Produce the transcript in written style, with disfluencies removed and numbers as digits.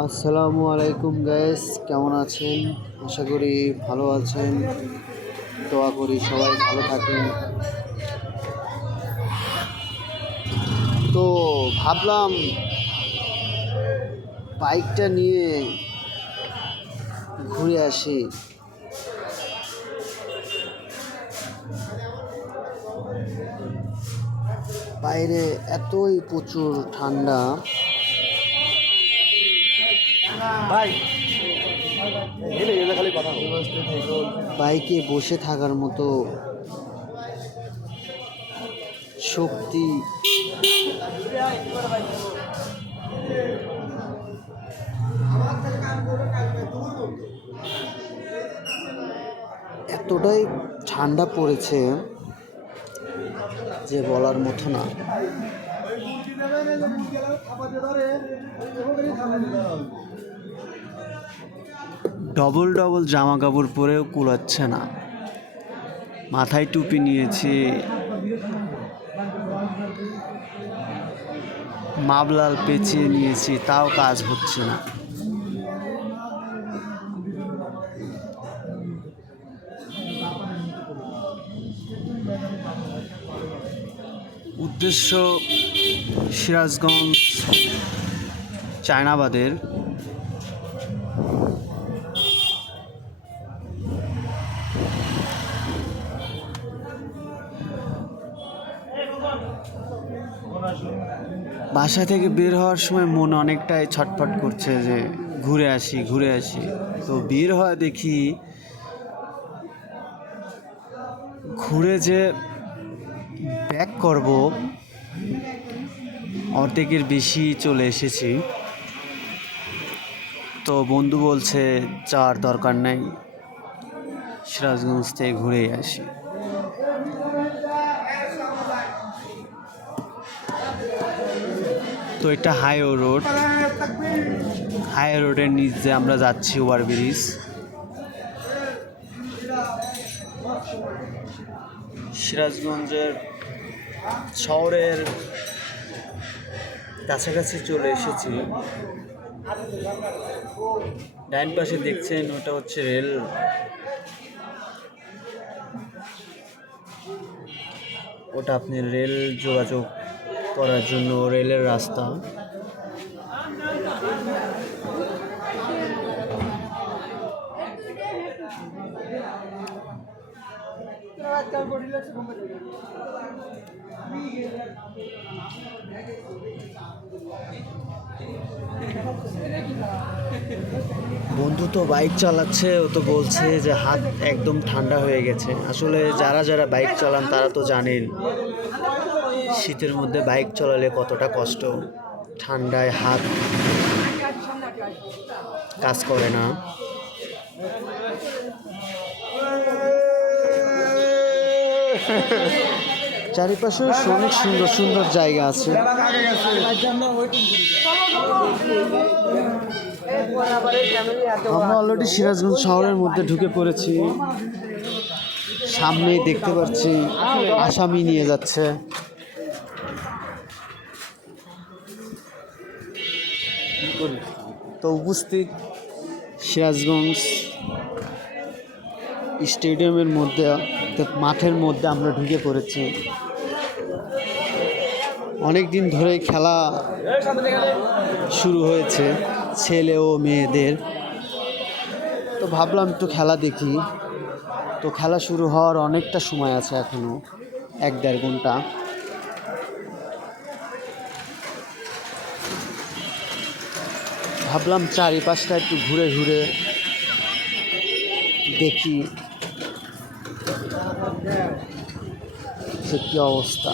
আসসালামু আলাইকুম গাইস, কেমন আছেন? আশা করি ভালো আছেন। দোয়া করি সবাই ভালো থাকেন। তো ভাবলাম বাইকটা নিয়ে ঘুরে আসি। বাইরে এতই প্রচুর ঠান্ডা, বাইকে বসে থাকার মতো শক্তি এতটাই ঠান্ডা পড়েছে যে বলার মতো না। ডবল ডবল জামা কাপড় পরেও কুলাচ্ছে না। মাথায় টুপি নিয়েছি, মাবলাল পেঁচিয়ে নিয়েছি, তাও কাজ হচ্ছে না। উদ্দেশ্য সিরাজগঞ্জ চায়নাবাদের। বাসা থেকে বের হওয়ার সময় মন অনেকটাই ছটফট করছে যে ঘুরে আসি ঘুরে আসি। তো বের হওয়া দেখি ঘুরে যে ব্যাক করব অর্ধেকের বেশি চলে এসেছি। তো বন্ধু বলছে যাওয়ার দরকার নেই, সিরাজগঞ্জ থেকে ঘুরেই আসি। তো এটা হাইওয়ে রোড, হাইওয়ে রোডের নিচ দিয়ে আমরা যাচ্ছি ওভারব্রিজ। সিরাজগঞ্জের শহরের কাছাকাছি চলে এসেছি। ডাইন পাশে দেখছেন ওটা হচ্ছে রেল। ওটা আপনি রেল যোগাযোগ করার জন্য রেলের রাস্তা। বন্ধু তো বাইক চালাচ্ছে, ও তো বলছে যে হাত একদম ঠান্ডা হয়ে গেছে। আসলে যারা যারা বাইক চালান তারা তো জানেন শীতের মধ্যে বাইক চালালে কতটা কষ্ট। ঠান্ডায় হাত কাজ করে না। চারিপাশে অনেক সুন্দর সুন্দর জায়গা আছে। আমরা অলরেডি সিরাজগঞ্জ শহরের মধ্যে ঢুকে পড়েছি। সামনেই দেখতে পাচ্ছি আসামি নিয়ে যাচ্ছে। তো উপস্থিত সিরাজগঞ্জ স্টেডিয়ামের মধ্যে, মাঠের মধ্যে আমরা ঢুকে পড়েছি। অনেক দিন ধরে খেলা শুরু হয়েছে ছেলে ও মেয়েদের। তো ভাবলাম একটু খেলা দেখি। তো খেলা শুরু হওয়ার অনেকটা সময় আছে, এখনো 1-1.5 ঘন্টা। ভাবলাম চারিপাশটা একটু ঘুরে ঘুরে দেখি সে কি অবস্থা।